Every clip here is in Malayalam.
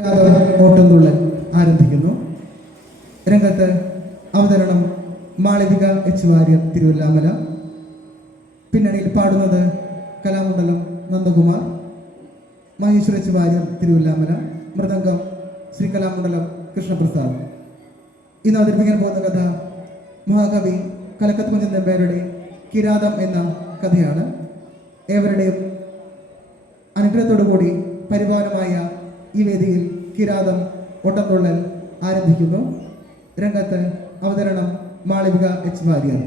ഓട്ടംതുള്ളൽ ആരംഭിക്കുന്നു. രംഗത്ത് അവതരണം മാളവിക എച്ച് വാര്യർ തിരുവല്ലാമല. പിന്നണിയിൽ പാടുന്നത് കലാമണ്ഡലം നന്ദകുമാർ, മഹേശ്വര എച്ച് വാര്യർ തിരുവല്ലാമല, മൃദംഗം ശ്രീ കലാമണ്ഡലം കൃഷ്ണപ്രസാദ്. ഇന്ന് അവതരിപ്പിക്കാൻ പോകുന്ന കഥ മഹാകവി കലക്കത്ത് കുഞ്ചൻ നമ്പ്യാരുടെ കിരാതം എന്ന കഥയാണ്. ഏവരുടെയും അനുഗ്രഹത്തോടുകൂടി പരിപാലനമായ ഈ വേദിയിൽ കിരാതം ഓട്ടംതുള്ളൽ ആരംഭിക്കുന്നു. രംഗത്ത് അവതരണം മാളവിക എച്ച് വാര്യർ.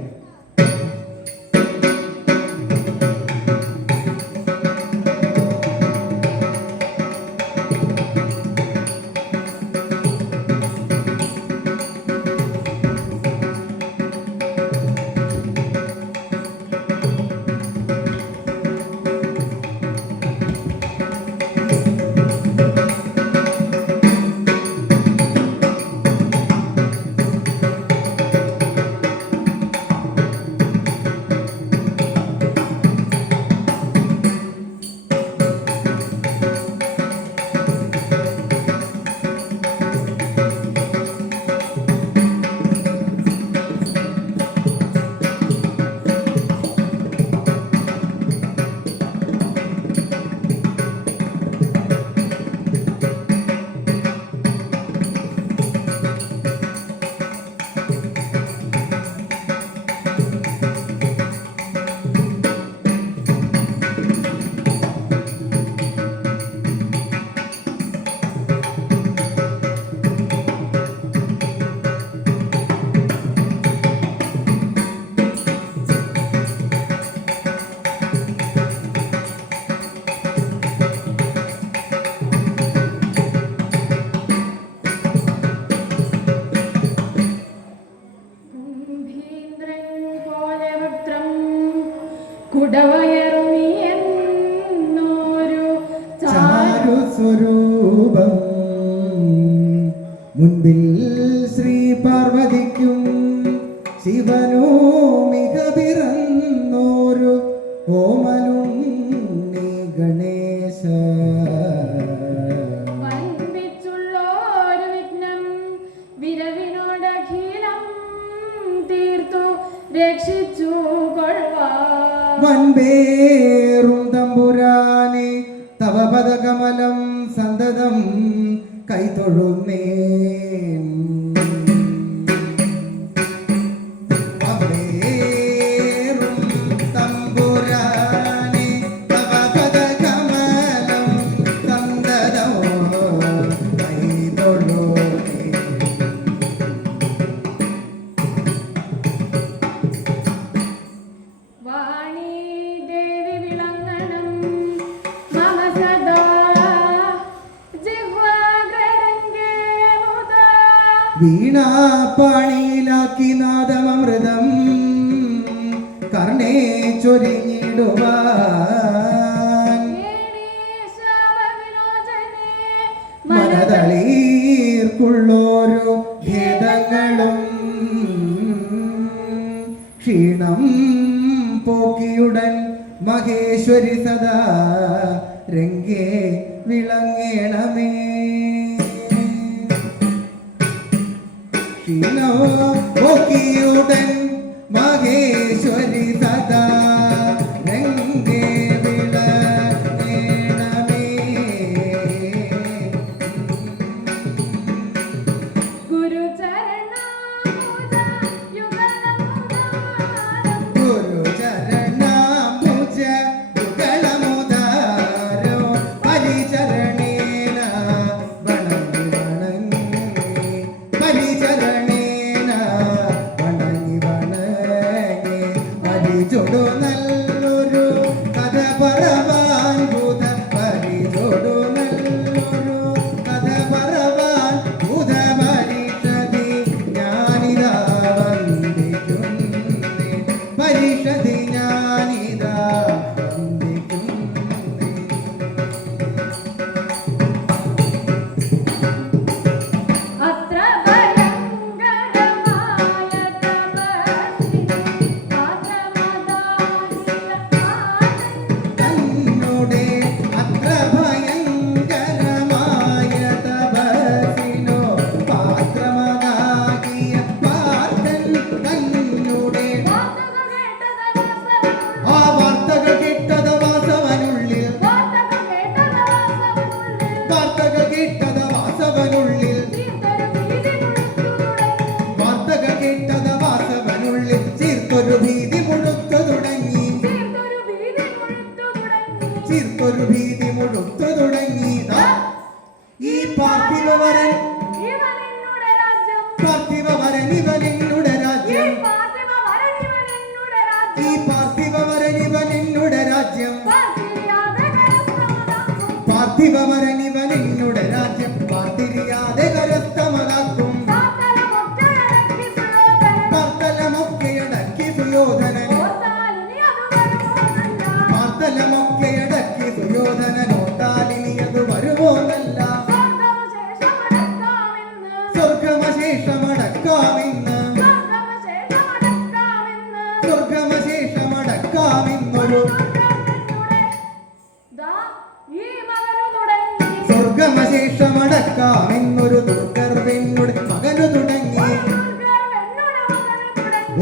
സ്വരൂപം മുൻപിൽ ശ്രീ പാർവതിക്കും ശിവനോ മിക പിറന്നോരു ഓമലുണ്ണി ഗണേശ. വൻപിച്ചുള്ളോരു വിഘ്നം വിരവിനോടഖിലം തീർത്തു രക്ഷിച്ചു കൊള്ളുവാൻ. വൻപേറും തമ്പുരാനെ തവ പദകമലം സന്തതം കൈതൊഴുന്നേൻ. വീണാപ്പാണിയിലാക്കി നാദമൃതം കർണേ ചൊരിഞ്ഞിടുവാൻ. മനതളീർക്കുള്ളോരു ഭേദങ്ങളും ക്ഷീണം പോക്കിയുടൻ മഹേശ്വരി സദാ രംഗേ വിളങ്ങേണമേ. ോക്കിയുടൻ മഹേശ്വരി സദാ രംഗേ വിളങ്ങേണമേ. ഗുരുചരണാംബുജ യുഗളമുദാരോ പരിചരണേന വണങ്ങി വണങ്ങി പരിചരണേന പാർത്ഥിവവരൻ ഇവൻ എന്നുടെ രാജ്യം പാർത്ഥിവവരൻ ഇവൻ എന്നുടെ ഈ രാജ്യം പാർത്ഥിവവരൻ ഇവൻ എന്നുടെ ഈ രാജ്യം പാർത്ഥിവവരൻ ഇവൻ എന്നുടെ രാജ്യം പാർത്തിരിയാതെ കരസ്ഥമാക്കും പാർത്ഥിവവരൻ ഇവൻ എന്നുടെ രാജ്യം പാർത്തിരിയാതെ കരസ്ഥമതാക്കും പാർത്തലമൊക്കെയടക്കി സുയോധനൻ പാർത്തലമൊക്കെയടക്കി സുയോധനൻ ഓർത്താലിനി അത് വരുമോന്നല്ല സ്വർഗമശേഷമടക്കാമെന്ന് സ്വർഗമശേഷമടക്കാമെന്നൊരു സ്വർഗമശേഷമടക്കാമെന്നൊരു ദുർഗർവെന്നുടെ മകനു തുടങ്ങി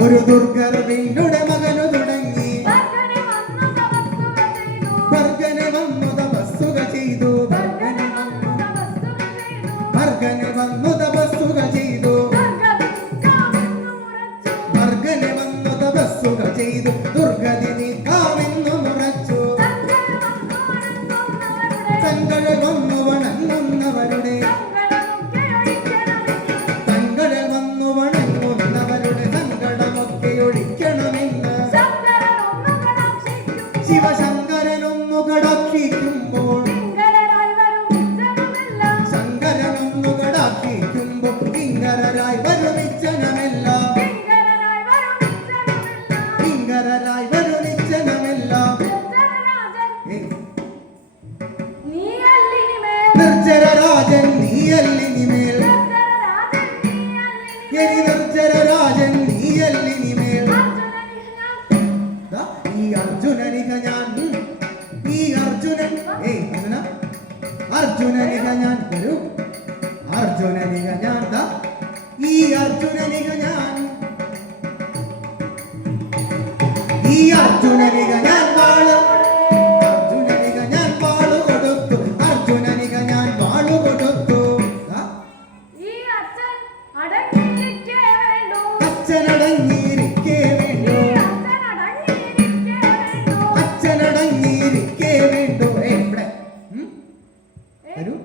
ഒരു ദുർഗർവെന്നുടെ മകനു തുടങ്ങി ഭർഗനെ വന്നു തപസ്സുക ചെയ്തു ഭർഗനെ വന്നു തപസ്സുക ചെയ്തു ഭർഗനെ വന്നു തപസ്സുക ചെയ്തു ദുർഗതി നീക്കാമെന്നു മുറച്ചു തങ്ങളെ വന്നു വണങ്ങുന്നവരുടെ തങ്ങളെ വന്നു വണങ്ങുന്നവരുടെ സങ്കടമൊക്കെ ഒഴിക്കണമെന്ന് ശിവശങ്കരനൊന്നു കടാക്ഷിക്കുമ്പോൾ ശങ്കരനൊന്നു കടാക്ഷിക്കുമ്പോൾ കിങ്കരരായി വരുമിച്ചനമെല്ലാം കിങ്കരരായി വരുമിച്ചനമെല്ലാം നിർജ്ജരരാജൻ നീയല്ലിനിമേൽ എനി നിർജ്ജരരാജൻ നീയല്ലിനിമേൽ ഈ അർജുനനിക ഞാൻ ഈ അർജുനൻ അർജുന അർജുനനിക ഞാൻ വരൂ അർജുനനിക ഞാൻ ഈ അർജുനനിക ഞാൻ ഈ അർജുനനിക ഞാൻ വാള് അർജുനനിക ഞാൻ വാളു കൊടുത്തു അർജുനനിക ഞാൻ വാളു കൊടുത്തു അച്ഛനടങ്ങിയിരിക്കേ വേണ്ടു അച്ഛനടങ്ങിയിരിക്കേ വേണ്ടു ഇവിടെ വരൂ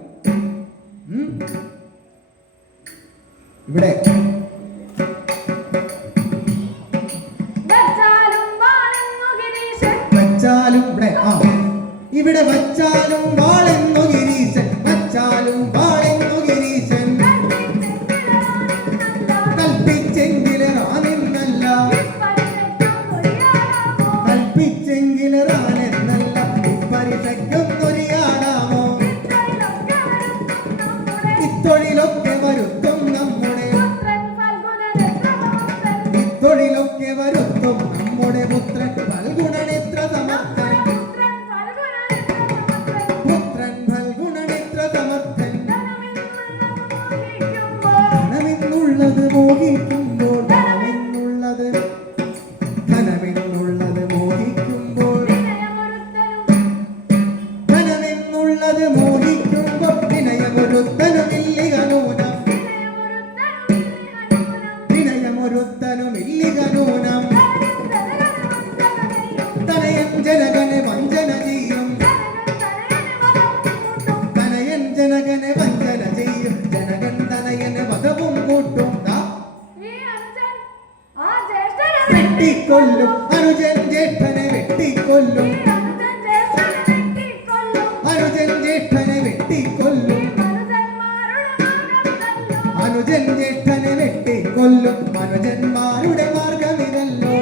ഇവിടെ വച്ചാലും ഇവിടെ ഇവിടെ വച്ചാലും വാളെന്നു ഗിരീശൻ വച്ചാലും വാളെന്നു ഗിരീശൻ കൽപ്പിച്ചെങ്കിലറാനെന്നല്ല കൽപ്പിച്ചെങ്കിലറാനെന്നല്ല പരിശയ്ക്കൊന്നൊരിയാടാമോ ഇത്തൊഴിലൊക്കെ വരുത്തും നമ്മുടെ ഇത്തൊഴിലൊക്കെ വരുത്തും നമ്മുടെ പുത്രൻ ഫൽഗുണനെത്ര സമർത്ഥൻ പുത്രൻ ഫൽഗുണനെത്ര സമർത്ഥൻ ധനമെന്നുള്ളത് മോഹിക്കുമ്പോൾ ധനമെന്നുള്ളത് മോഹിക്കുമ്പോൾ ധനമെന്നുള്ളത് മോഹിക്കുമ്പോൾ വിനയമൊരുത്തനുമില്ലിക നൂനം വിനയമൊരുത്തനുമില്ലിക നൂനം തനയൻ ജനകനെ വഞ്ചന ചെയ്യും തനയൻ ജനകനെ വഞ്ചന ചെയ്യും ജനകൻ തനയന് വധവും കൂട്ടും വെട്ടിക്കൊല്ലും അനുജൻ ജ്യേഷ്ഠനെ വെട്ടിക്കൊല്ലും അനുജൻ ജ്യേഷ്ഠനെ വെട്ടിക്കൊല്ലും അനുജൻ ജ്യേഷ്ഠനെ വെട്ടിക്കൊല്ലും മനുജന്മാരുടെ മാർഗമിതല്ലോ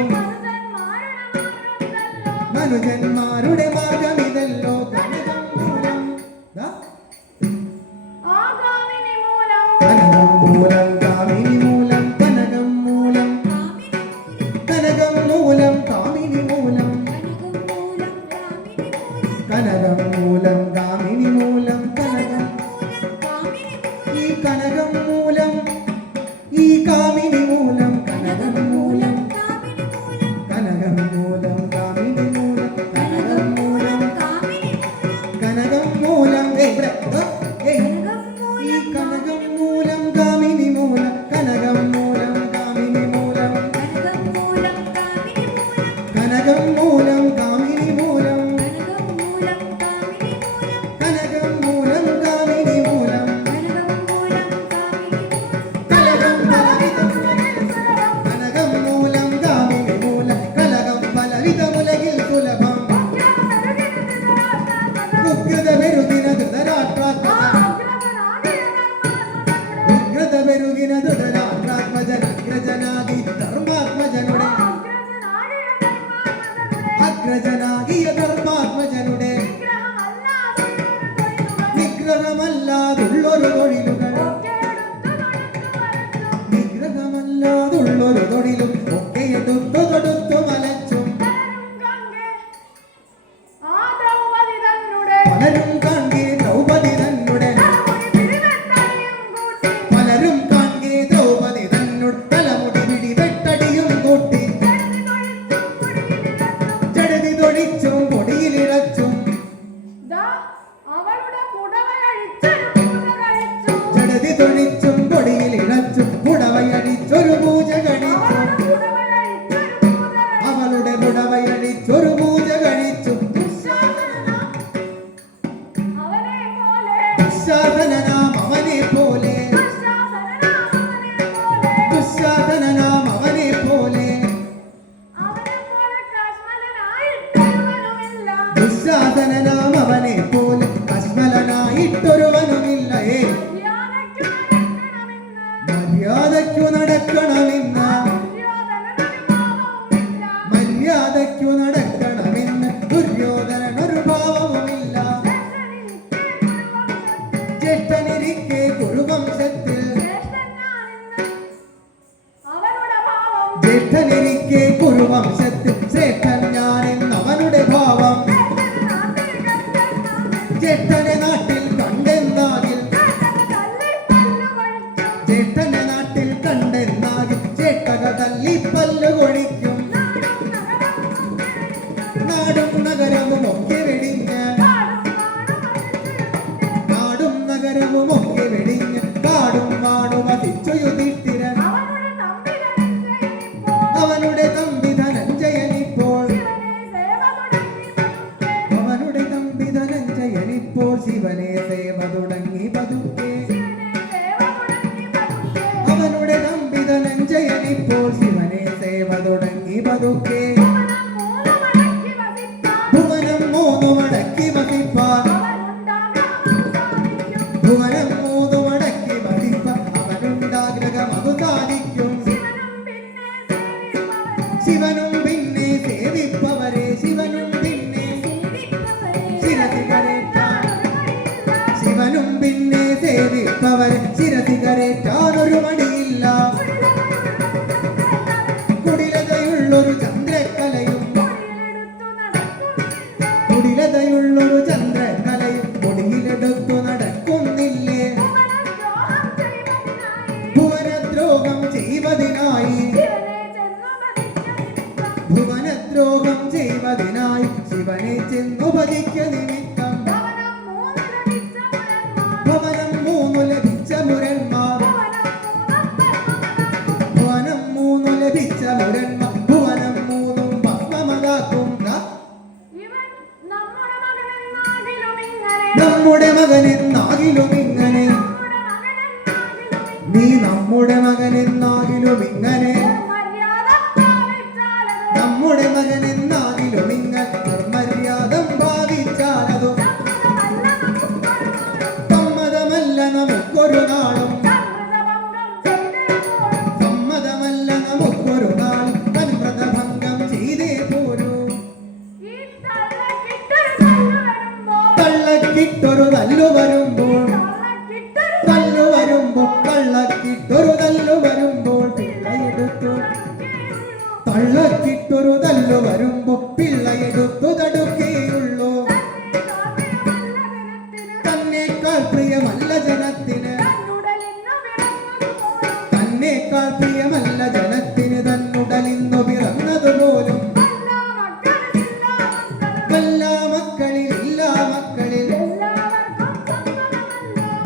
മനുജന്മാരുടെ മാർഗമിതല്ലോ കനകം മൂലം കനകം മൂലം കാമിനി മൂലം കനകം മൂലം കനകം മൂലം കാമിനി മൂലം കനകം മൂലം കാമിനി മൂലം കനകം ഈ കനകം മൂലം ഈ കാമിനി മൂലം കനകം മൂലം കനകം മൂലം കാമിനി മൂലം കനകം മൂലം കനകം മൂലം ഇവിടെ ഈ കനകം മൂലം കാമിനി മൂലം കനകം മൂലം കാമിനി മൂലം കനകം മൂലം കാമിനി മൂലം കനകം മൂലം കാമിനി മൂലം അഗ്രജനാകി ധർമാത്മജനുടെ അഗ്രജനാകിയ ധർമാത്മജനുടെ നിഗ്രഹമല്ലാതുള്ളൊരു തൊഴിലുകൾ നിഗ്രഹമല്ലാതുള്ളൊരു തൊഴിലും ഒക്കെ എടുത്തു തൊടുത്തു മലച്ചും പലരും കാൺകെ ദ്രൗപദി തന്നുടെ പലരും കാൺകെ ദ്രൗപദി തന്നുടെ തലമുടി പിടിവെട്ടടിയും കൂട്ടി ചടുതി തൊഴിച്ചും പൊടിയിലിഴച്ചും ചടുതി തൊഴിച്ചും പൊടിയിലിഴച്ചും പുടവയടിച്ചൊരു പൂജ കഴിച്ചു അവളുടെ പുടവയടിച്ചൊരു പൂജ കഴിച്ചു ദുശാസനനാം അവനെ പോലെ ദുശാസനനാം അവനെ പോലെ ദുശാസനനാം അവനെ പോലെ കശ്മലനായിട്ടൊരുവനുമില്ല മര്യാദയ്ക്കു നടക്കണമെന്ന് മര്യാദയ്ക്കു നടക്കണമെന്ന് ദുര്യോധനനൊരു ഭാവവുമില്ല ജ്യേഷ്ഠനിരിക്കെ കുരുവംശത്തിൽ ജ്യേഷ്ഠനിരിക്കെ കുരുവംശത്തിൽ ശ്രേഷ്ഠൻ ഞാനെന്ന് അവനുടെ ഭാവം ജ്യേഷ്ഠനെ നാട്ടിൽ കണ്ടെന്നാകിൽ ജ്യേഷ്ഠനെ നാട്ടിൽ കണ്ടെന്നാകിൽ ചേട്ടക തല്ലി പല്ലു കൊഴിക്കും നാടും നഗരവും ഒക്കെ വെടിഞ്ഞ് നാടും നഗരവും ഒക്കെ വെടിഞ്ഞ് കാടും നാടും വധിച്ചു യുധിഷ്ഠിരൻ അവനുടെ തമ്പി ധനഞ്ജയനിപ്പോൾ അവനുടെ തമ്പി ധനഞ്ജയനിപ്പോൾ ശിവനെ സേവ തുടങ്ങി പതുക്കെ അവനുടെ തമ്പി ധനഞ്ജയനിപ്പോൾ ശിവനെ സേവ തുടങ്ങി പതുക്കെ ഭുവനം മൂന്നു മടക്കി വസിപ്പാൻ ഭുവനം മൂന്നു മടക്കി വസിപ്പാൻ അവനുണ്ടാഗ്രഹം അത് സാധിക്കും ശിവനും പിന്നെ സേവിപ്പവരെ ശിവനും പിന്നെ ശിവനും പിന്നെ സേവിപ്പവരെ ശിരസികരേറ്റാനൊരു മടിയില്ല കുടിലതയുള്ളൊരു ചന്ദ്രക്കലയും കുടിലതയുള്ളൊരു ചന്ദ്രക്കലയും കൊടിയിലെടുത്തു നടക്കുന്നില്ലേ ഭുവനദ്രോഹം ചെയ്വതിനായി ഭുവനദ്രോഹം ചെയ്വതിനായി ശിവനെ ചെന്നു ഭജിക്ക നിമിത്തം ഭവനം മൂന്നു ലഭിച്ച മുരന്മാർ ഭവനം മൂന്നു ലഭിച്ച മുരന്മാർ ഭുവനം മൂന്നും ഭസ്മമതാക്കും നമ്മുടെ മകനെന്നാകിലും ഇങ്ങനെ നീ നമ്മുടെ മകനെന്നാകിലും ഇങ്ങനെ നമ്മുടെ മകനെന്നാകിലും ഇങ്ങനെ നിർമര്യാദം ഭാവിച്ചാലതും സമ്മതമല്ല നമുക്കൊരു നാളും സമ്മതമല്ല നമുക്കൊരു നാളും തൻവ്രതഭംഗം ചെയ്തേ പോരൂ തള്ളക്കിട്ടൊരു തല്ലു വരുമ്പോൾ തല്ലു വരുമ്പോൾ തള്ളക്കിട്ടൊരു തല്ലു വരുമ്പോൾ പിള്ളയെടുത്തു തള്ളക്കിട്ടൊരു തല്ലു വരുമ്പോൾ പിള്ളയെടുത്തു തടുക്കുകയുള്ളൂ തന്നേക്കാൾ പ്രിയമല്ല ജനത്തിന് തന്നേക്കാൾ പ്രിയമല്ല ജനത്തിന് തന്നുടലിന്നു പിറന്നതുപോലും എല്ലാ മക്കളിലില്ല മക്കളിൽ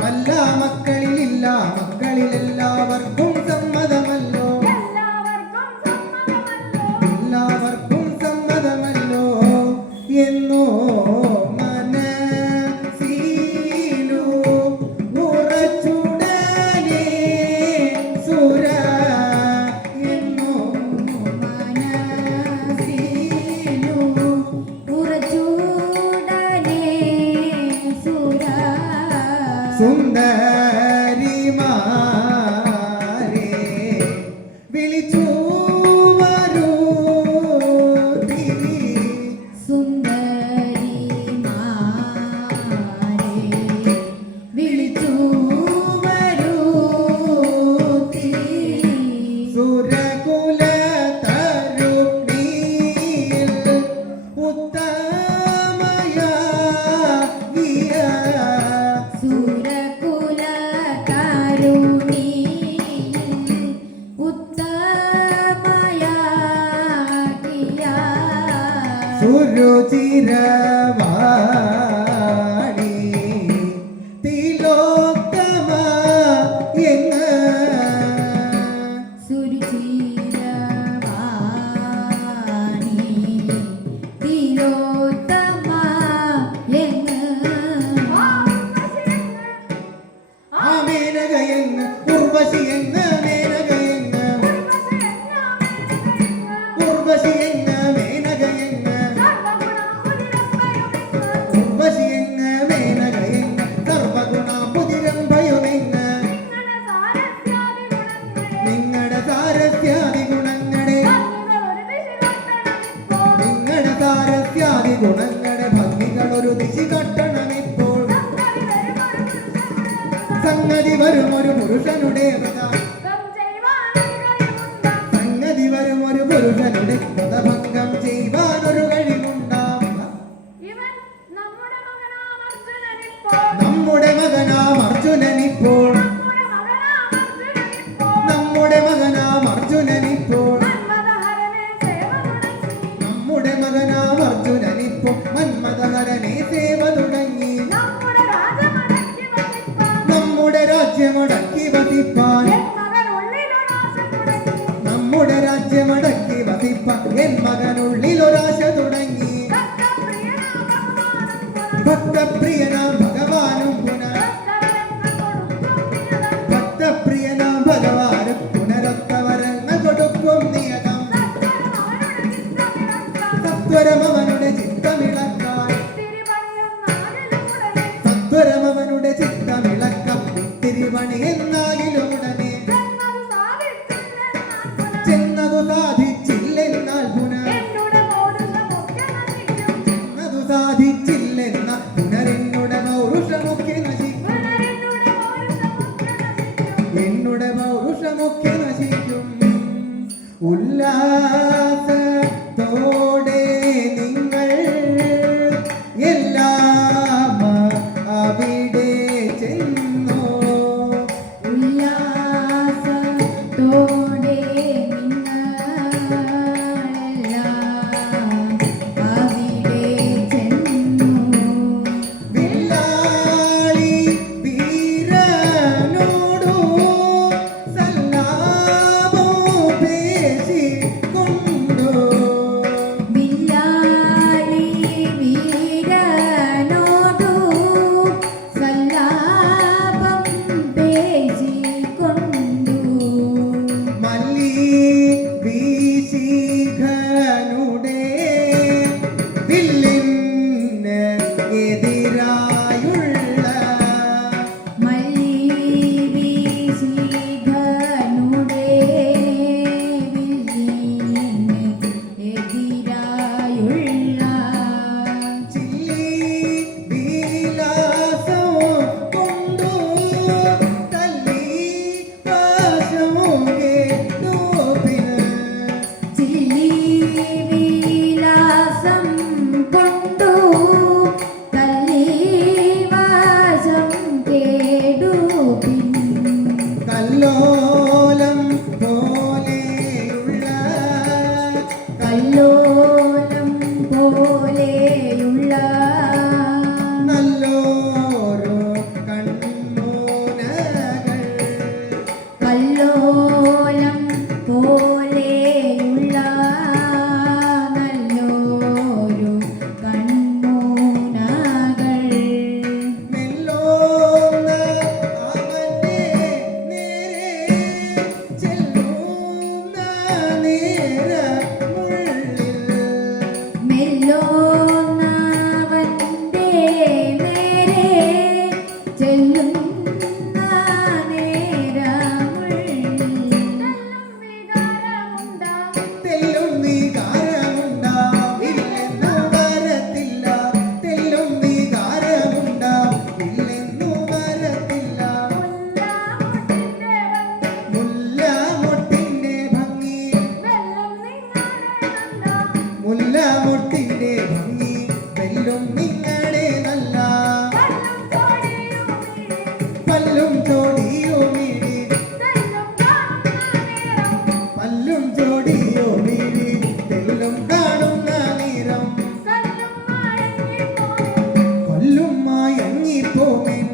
വല്ല മക്കളിലില്ല മക്കളിലെല്ലാവർക്കും സമ്മതമല്ലോ എല്ലാവർക്കും സമ്മതമല്ലോ എന്നോ മനസ്സിലു ഉറച്ചുടനെ സുര എന്നോ മനസ്സിലു ഉറച്ചുടനെ സുര സുന്ദരിമാ മേനകയെന്ന് ഉർവശിയെന്ന് മേനകയെന്ന് ഉർവശിയെന്ന് മേനകയെന്ന് ഉർവശിയെന്ന് മേനകയെന്ന് സർവഗുണാബുധിരം ഭയുമെന്ന് നിങ്ങളുടെ സാരസ്യാദി ഗുണങ്ങളെ നിങ്ങളുടെ സാരസ്യാദി ഗുണങ്ങളുടെ ഭംഗികൾ ഒരു ദിശി കട്ടണമിപ്പോൾ സംഗതി വരും ഒരു പുരുഷനുടെ സംഗതി വരും ഒരു പുരുഷനുടെ മതഭംഗം ചെയ്യുവാനൊരു കഴിവുണ്ടാവും നമ്മുടെ മകനാം അർജുനനിപ്പോൾ നമ്മുടെ മകനാം അർജുനനിപ്പോൾ നമ്മുടെ മകനാം അർജുനനിപ്പോൾ മന്മഥഹരനെ സേവ തുടങ്ങി നമ്മുടെ രാജ്യമടക്കി വസിപ്പാൻ നമ്മുടെ രാജ്യമടക്കി വസിപ്പാൻ എൻ മകനുള്ളിൽ ഒരാശ തുടങ്ങി ഭക്തപ്രിയനാം ഭഗവാനും പുനഃ ഭക്തപ്രിയനാം ഭഗവാനും പുനരൊത്തവരങ്ങൾ കൊടുക്കും നിയതം സത്വരമവനുടെ ചിത്തമിളക്കാൻ സത്വരമവനുടെ ചിത്തമിളക്കം തിരുമണി എന്നാകിലും ഉടനെ ചെന്നതു സാധിച്ചില്ലെന്നാൽ പുനഃ ചെന്നതു സാധിച്ചില്ലെന്നാൽ പുനരെന്നുടെ പൗരുഷമൊക്കെ നശിക്കും എന്നുടെ പൗരുഷമൊക്കെ നശിക്കും ഉല്ലാസത്തോടെ നിങ്ങൾ എല്ലാം അവിടെ ചെന്നോ ഉല്ലാസത്തോടെ നിങ്ങളെല്ലാം അവിടെ ചെന്നു. വില്ലാളി വീരനോടു സല്ലാപം പേശിക്കൊണ്ടു വില്ലാളി വീരനോടു സല്ലാപം പേശിക്കൊണ്ടു. മല്ലി വീശിഖനുടെ വില്ലിന് എതിരായുള്ള മല്ലീവീശിഖനുടെ വില്ലിന് എതിരായുള്ള ചില്ലി വിലാസം കൊണ്ടു തല്ലി പാശം കേട്ടുപിൻ ചില്ലിവിലാസം കൊണ്ടു തല്ലിവാസം കേടുപിൻ. കല്ലോലം പോലെയുള്ള കല്ലോലം പോലെയുള്ള നല്ലോരോ കൺമൂനകൾ കല്ലോലം പോലെയുള്ള നല്ലൊരു കൺമൂനകൾ മെല്ലോന്ന അവന്റെ നേരെ ചെല്ലുന്ന നേരമുള്ളിൽ മെല്ലോന്നവന്റെ നേരെ ചെല്ലുന്ന നേരമുള്ളിൽ തെല്ലും വികാരമുണ്ടാവില്ലെന്നു വരത്തില്ല തെല്ലും വികാരമുണ്ടാവില്ലെന്നു വരത്തില്ല മുല്ലമൊട്ടിന്റെ ഭംഗി മുല്ലമൊട്ടിന്റെ ഭംഗി വെല്ലും നിങ്ങളെ നല്ല പല്ലും ചോടിയുമിടി പല്ലും ചോടിയുമിടി തെല്ലും കാണുന്ന നിറം കൊല്ലും മയങ്ങിപ്പോമിൻ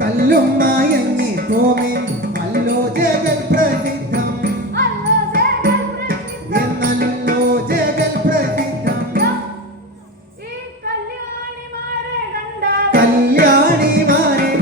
കല്ലും മയങ്ങിപ്പോമിൻ അല്ലോ ജഗൽ പ്രസിദ്ധം എന്നല്ലോ ജഗൽ പ്രസിദ്ധം കല്യാണിമാരെ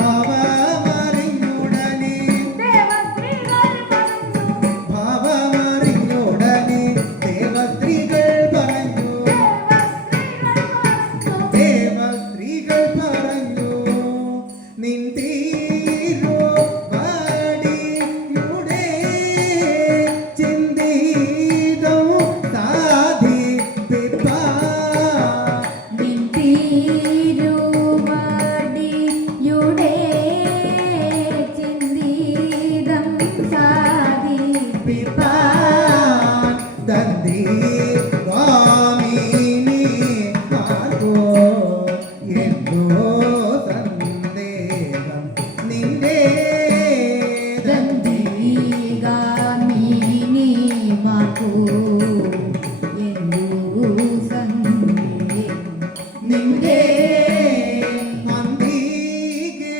ഭാവമറിഞ്ഞുടനെ ദേവസ്ത്രീകൾ പറഞ്ഞു ഭാവമറിഞ്ഞുടനെ ദേവസ്ത്രീകൾ പറഞ്ഞു ദേവസ്ത്രീകൾ പറഞ്ഞു നിൻ തിരുവടിയുടെ ചിന്തിതം സാധിപ്പിപ്പാൻ നിൻ തിരുവടിയുടെ ചിന്തിതം സാധിപ്പിപ്പാൻ ദന്തി വാമിനി മാർഗോ എന്തോ സന്ദേഹം നിന്റെ ദന്തികാമിനി മാർക്കു എന്തു സന്ദേഹം നിന്റെ അന്തികെ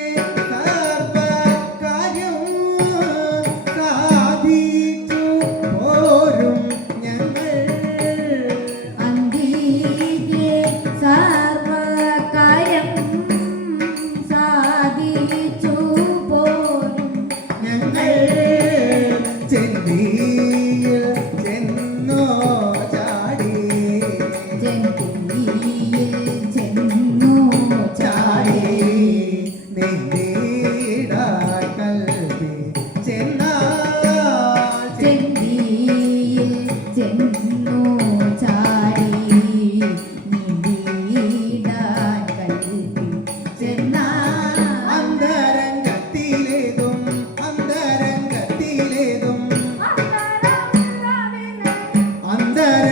സർവകാര്യം സാധിച്ചു പോരും ഞങ്ങൾ അന്തികെ സർവകാര്യം സാധിച്ചു പോരും ഞങ്ങൾ ചെന്തിയിൽ ചെന്നോ ചാടി ജന്തിയിൽ ചെന്നു ചാടി ചാടി നീടാൻ കൽവി ചെന്നാൽ ചെന്തിയിൽ ചെന്നു ചാടി നീടാൻ കൽപ്പി ചെന്നാൽ അന്തരംഗത്തിലേതും അന്തരംഗത്തിലേതും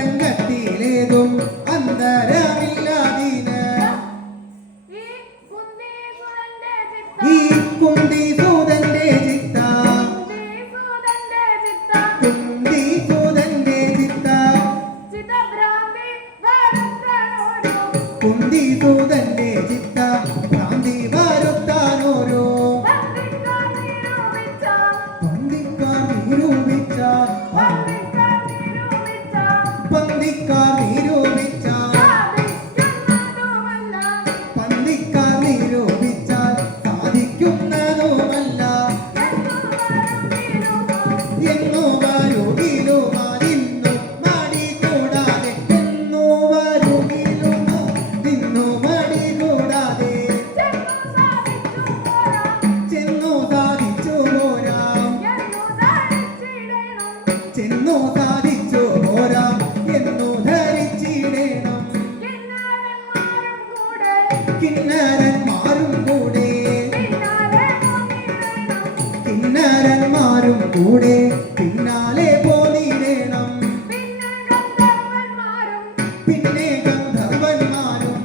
അന്തരംഗത്തിലേതും അന്തരമില്ലാതിന് ഈ കുന്തിസൂതന്റെ ചിത്ത കുന്തിസൂതന്റെ ചിത്ത കുന്തിസൂതന്റെ ചിത്ത ഭ്രാന്തി വരുത്താനോരോ പന്തിക്കാർ നിരൂപിച്ച പന്തിക്കാർ നിരൂപിച്ച പന്തിക്കാർ നിരൂപിച്ചാൽ സാധിക്കുന്നതുമല്ല എന്നോ വരുകിലുമാ നിന്നു മടി കൂടാതെ എന്നോ വരുകിലുമാ നിന്നു മടി കൂടാതെ ചെന്നു സാധിച്ചു പോരാം ചെന്നു സാധിച്ചു പോരാം എന്നു ധരിച്ചിടണം കിന്നരന്മാരും കൂടെ കിന്നരന്മാരും കൂടെ പിന്നാലെ പോന്നിടണം പിന്നെ ഗന്ധർവന്മാരും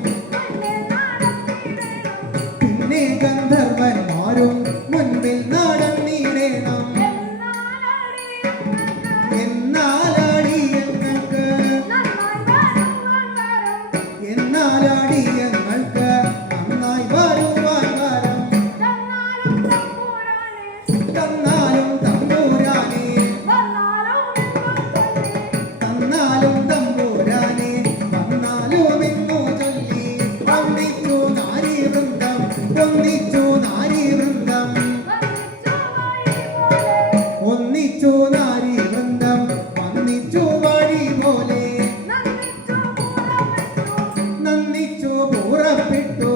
പിന്നെ ഗന്ധർവന്മാരും മുൻപിൽ നടന്നിടണം എന്നാലടി ഞങ്ങൾക്ക് എന്നാലടി ഞങ്ങൾക്ക് നന്നായി വരുവാൻ വരം തന്നാലും തമ്പൂരാനെ തന്നാലും തമ്പൂരാനെ വന്നാലും എന്നു ചൊല്ലി ഒന്നിച്ചു നാരി വൃന്ദം ഒന്നിച്ചു നാരി വൃന്ദം ഒന്നിച്ചു നാരി വൃന്ദം വന്നിച്ചു വഴി പോലെ നന്ദിച്ചു പുറപ്പെട്ടു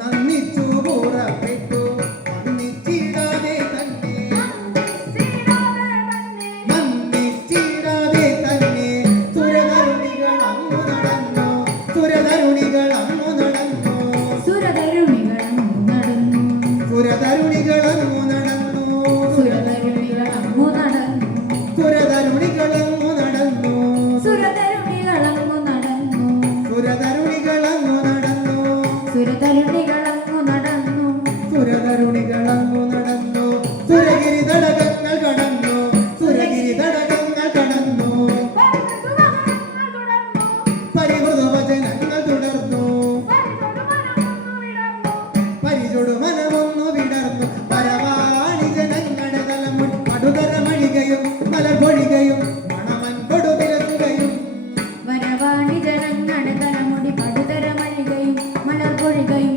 നന്ദിച്ചു പുറപ്പെട്ടു വന്നിച്ചിടാതെ തന്നെ വന്നിച്ചിടാതെ തന്നെ സുരതരുണികൾ അങ്ങു നടന്നു സുരതരുണികൾ അങ്ങു നടന്നു സുരതരുണികളും നടന്നു സുരതരുണികൾ അങ്ങു നടന്നു സുരതരുണികളങ്ങു നടന്നു സുരതരുണികൾ അങ്ങു നടന്നു സുരതരുണികളങ്ങു നടന്നു സുരതരുണികൾ അങ്ങു നടന്നു സുരതരുണികളങ്ങു നടന്നു സുരതരുണികൾ അങ്ങു നടന്നു സുരഗിരി തടകങ്ങൾ കടന്നു സുരഗിരി തടകങ്ങൾ കടന്നു പരിമൃദ വചനങ്ങൾ തുടർന്നു പരിചൊടു മനമൊന്നു വിടർന്നു പരവാണി ജനങ്ങളുടെ തലമുൻ പടുതര മഴികയും മലർപൊഴികയും മണമൻ കൊടുവിലസുകയും വരവാണി ജനങ്ങളുടെ തലമുടി പടുതര മഴികയും മലർപൊഴികയും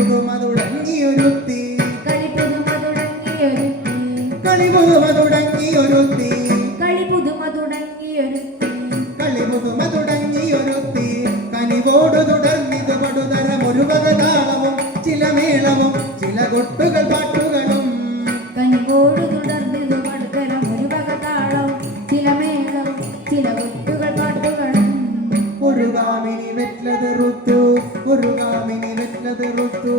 കളിപുതുമതുടങ്ങിയൊരുത്തി കളിപുതുമതുടങ്ങിയൊരുത്തി കളിപുതുമതുടങ്ങിയൊരുത്തി കളിപുതുമതുടങ്ങിയൊരുത്തി കളിപുതുമതുടങ്ങിയൊരുത്തി കനിവോടു തുടർന്നിതു പടുതരം ഒരു വകതാളവും ചില മേളവും ചില കൊട്ടുകൾ പാട്ടുകളും കനിവോട് തുടർന്നിതു പടുതരം ഒരു വക താളം ചില മേളവും ചില ഒട്ടുകൾ പാട്ടുകളും ഒരു കാമിനി വെറ്റ്ലതെറുത്തു ഒരു കാമിനി വെറ്റ്ലതെറുത്തു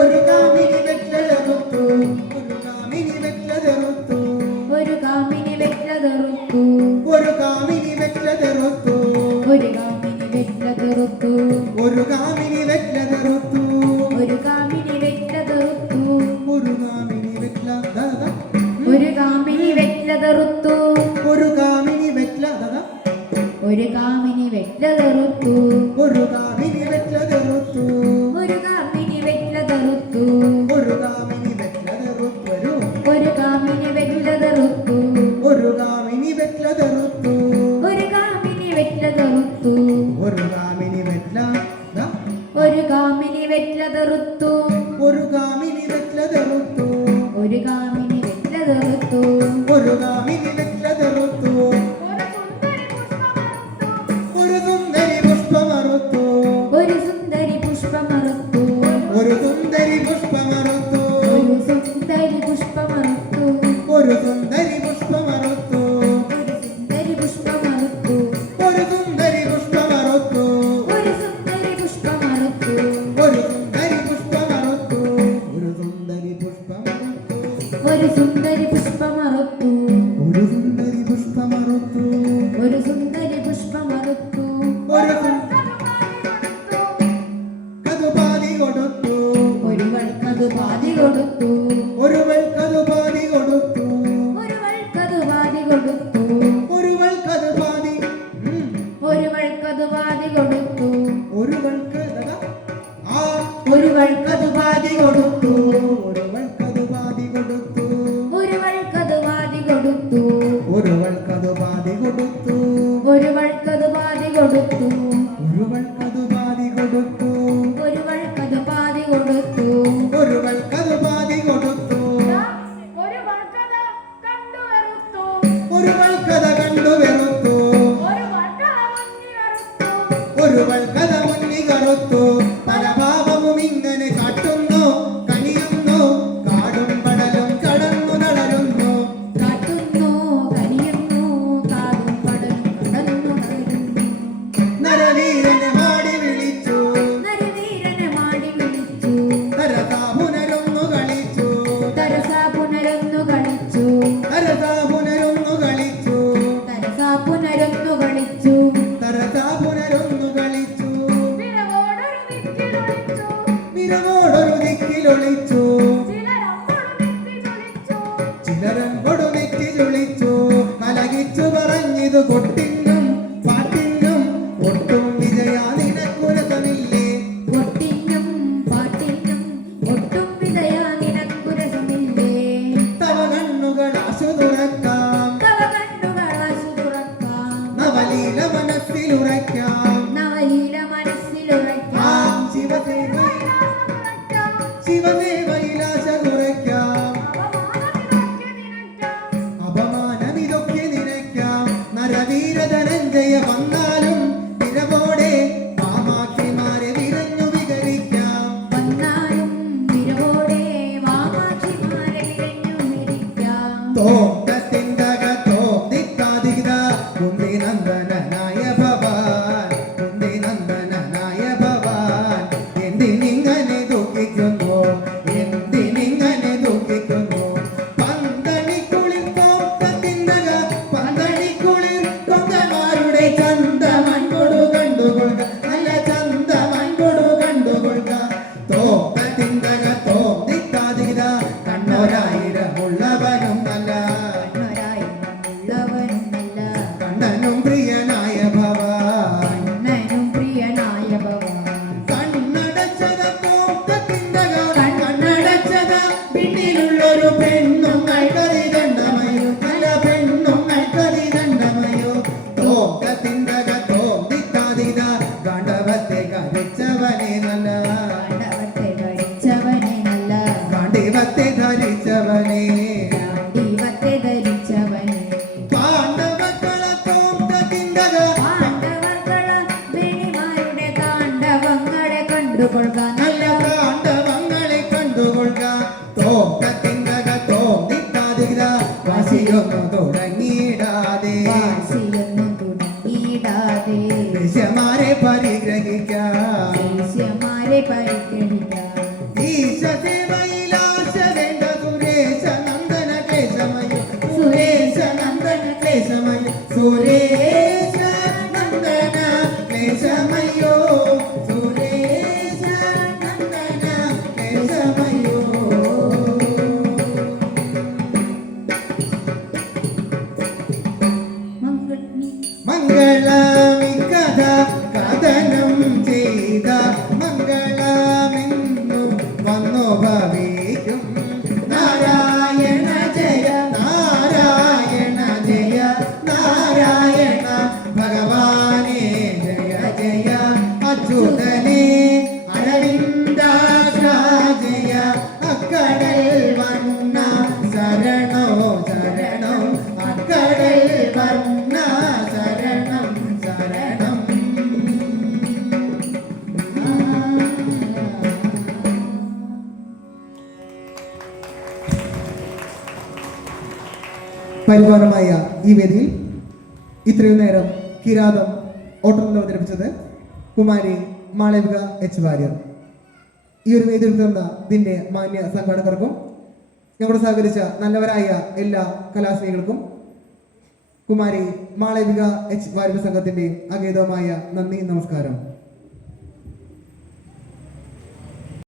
ഒരു കാമിനി വെറ്റ്ലതെറുത്തു ഒരു കാമിനി വെറ്റ്ലതെറുത്തു ഒരു കാമിനി വെറ്റതെറുത്തു ഒരു കാമിനി വെറ്റ്ലതെറുത്തു ഒരു കാമിനി വെറ്റതെറുത്തു ഒരു കാമിനി വെറ്റ്ലതെറുത്തു ഒരു കാമിനി വെറ്റതെറുത്തു ഒരു കാമിനി വെറ്റ്ലത ഒരു കാമിനി വെറ്റതെറുത്തു ഒരു കാമിനി വെറ്റ്ലത ഒരു കാമിനി വെറ്റതെറുത്തു ഒരു കാമിനി വെറ്റ്ലതെറുത്തു ഒരു കാമിനി വെറ്റതെറുത്തു ഒരു കാമിനി വെറ്റ്ലതെറുത്തു ഒരു കാമിനി വെറ്റതെറുത്തു ഒരു കാമിനി വെറ്റ്ലതെറുത്തു ഒരു കാമിനി വെറ്റതെറുത്തു ഒരു കാമിനി വെറ്റ്ലത ഒരു കാമിനി വെറ്റതെറുത്തു ഒരു കാമിനി വെറ്റ്ലതെറുത്തു ഒരു കാമിനി വെറ്റതെറുത്തു ഒരു കാമിനി വെറ്റ്ലതെറുത്തു ഒരു സുന്ദരി പുഷ്പമറുത്തു ഒരു സുന്ദരി പുഷ്പമറുത്തു ഒരു സുന്ദരി പുഷ്പമറുത്തു ഒരു സുന്ദരി പുഷ്പമറുത്തു ഒരു സുന്ദരി പുഷ്പമറുത്തു ഒരു സുന്ദരി പുഷ്പമറുത്തു ഒരു സുന്ദരി പുഷ്പമറുത്തു ഒരു സുന്ദരി പുഷ്പമറുത്തു ഒരു സുന്ദരി പുഷ്പമറുത്തു ഒരു സുന്ദരി പുഷ്പമറുത്തു ഒരു സുന്ദരി പുഷ്പമറുത്തു ഒരു സുന്ദരി പുഷ്പമറുത്തു ഒരു കതുപാതി കൊടുത്തു ഒരുവൾക്കതു പാതി കൊടുത്തു ഒരുവൾക്കതു പാതി കൊടുത്തു ഒരുവൾക്കതു പാതി കൊടുത്തു ഒരുവൾക്കതു പാതി ഒരുവൾക്കതു പാതി കൊടുത്തു ഒരുവൾക്ക് ആ ഒരുവൾക്കതു പാതി കൊടുത്തു ഒരുവൾക്കതു പാതി കൊടുത്തു ഒരുവൾക്കതു പാതി കൊടുത്തു ഒരുവൾക്കതു പാതി കൊടുത്തു ഒരുവൾക്കതു പാതി കൊടുത്തു ഒരുവൾക്കതു പാതി കൊടുത്തു ഒരുവൾക്കതു പാതി കൊടുത്തു ഒരുവൾക്കതു പാതി കൊടുത്തു ഒരു വർക്കത കണ്ടു വെറുത്തു ഒരുവൾക്കത കണ്ടു വെറുത്തു ഒരു വർക്കത മഞ്ഞി വെറുത്തു ഒരുവൾക്കത മുന്നി കറുത്തു പല ഭാവവും ഇങ്ങനെ കാട്ടുന്നു കനിയുന്നു കാടും പടലും കടന്നു നടരുന്നു കാട്ടുന്നു കനിയുന്നു കാടും പടലും കടന്നു നടരുന്നു നരവീരനെ മാടി വിളിച്ചു നരവീരനെ മാടി വിളിച്ചു തരസാ പുനരൊന്നു കളിച്ചു തരസാ പുനരൊന്നു കളിച്ചു തരസാ പുനരൊന്നു കളിച്ചു തരസാ പുനരൊന്നു കളിച്ചു തരസാ പുനരൊന്നു കളിച്ചു വിരവോടൊരു ദിക്കിലൊളിച്ചു വിരവോടൊരു ദിക്കിലൊളിച്ചു ചിലരമ്പോടു നെറ്റി ചൊളിച്ചു ചിലരമ്പൊടു നെറ്റി ചുളിച്ചു കലകിച്ചു പറഞ്ഞിതു കൊട്ടിനും പാട്ടിനും ഒട്ടും വിജയ നിനക്കുരസമില്ലേ ഒട്ടിനും പാട്ടിനും ഒട്ടും വിതയാ നിനക്കുരസമില്ലേ തവ കണ്ണുകൾ ആശു തുറക്കാം തവ കണ്ണുകളാശു തുറക്കാം നവലീല മനസ്സിലുറയ്ക്കാം നവലീല മനസ്സിലുറയ്ക്കാം ശിവദേവൈലാശ കുറയ്ക്കാം അപമാനമിതൊക്കെ അപമാനമിതൊക്കെ നിനയ്ക്കാം നിനയ്ക്കാം നരവീര ധനഞ്ജയ വന്നാലും വിരവോടെ മാമാക്കിമാരെ വിരഞ്ഞു വികരിക്കാം വന്നാലും വിരവോടെ വാമാക്ഷിമാരെ വിരഞ്ഞു വിരിക്കാം തോട്ടത്തിന്തകത്തോ നിത്താതിത കുന്തി നന്ദനായ ഭവാൻ കുന്തി നന്ദനായ ഭവാൻ എന്തിനിങ്ങനെ ദുഃഖിക്കുന്നു എന്തിനിങ്ങനെ ദുഃഖിക്കുന്നു പന്തണിക്കുളിർ തോട്ടത്തിന്തക പന്തണിക്കുളിർ കൊങ്കമാരുടെ ചന്ത ധരിച്ചവനെ ദീപത്തെ ധരിച്ചവനെ പാണ്ഡവക്കള തോണ്ട ചിന്തക പാണ്ഡവർകള വേണിമാരുടെ താണ്ഡവങ്ങളെ കണ്ടുകൊള്ളുക നല്ല താണ്ഡവങ്ങളെ കണ്ടുകൊള്ളുക തോണ്ട ചിന്തക തോന്നിത്താതിര വാശിയൊന്നു തുടങ്ങിയിടാതെ വാശിയൊന്നും തുടങ്ങിയിടാതെ ദേശമാരെ പരിഗ്രഹിക്കാം ശിഷ്യന്മാരെ പരിഗ്രഹിക്കാം ഈശസേവയിലാശ വേണ്ട സുരേശ നന്ദന ക്ലേശമയോ സുരേശ നന്ദന ക്ലേശമയോ സുരേശ നന്ദന ക്ലേശമയോ സുരേശ നന്ദന ക്ലേശമയോ മംഗളമിക്കഥ കഥനം ചെയ്ത മംഗളമെന്നു വന്നു ഭവിക്കും നാരായണ ജയ നാരായണ ജയ നാരായണ ഭഗവാനേ ജയ ജയ അച്യുതനേ അരവിന്ദാക്ഷ ജയ അക്കടൽ വന്ന ശരണോ ശരണോ അക്കടൽ വന്ന ശരണം ശരണം പരിവാരമായ ഈ വേദിയിൽ ഇത്രയും നേരം കിരാതം ഓട്ടത്തിൽ അവതരിപ്പിച്ചത് കുമാരി മാളവിക എച്ച് വാര്യർ. ഈ ഒരു വേദിയിൽ തീർന്ന ഇതിന്റെ മാന്യ സംഘാടകർക്കും ഞങ്ങളോട് സഹകരിച്ച നല്ലവരായ എല്ലാ കലാസ്നേഹികൾക്കും കുമാരി മാളവിക എച്ച് വാര്യർ സംഘത്തിന്റെ അഗേതമായ നന്ദി, നമസ്കാരം.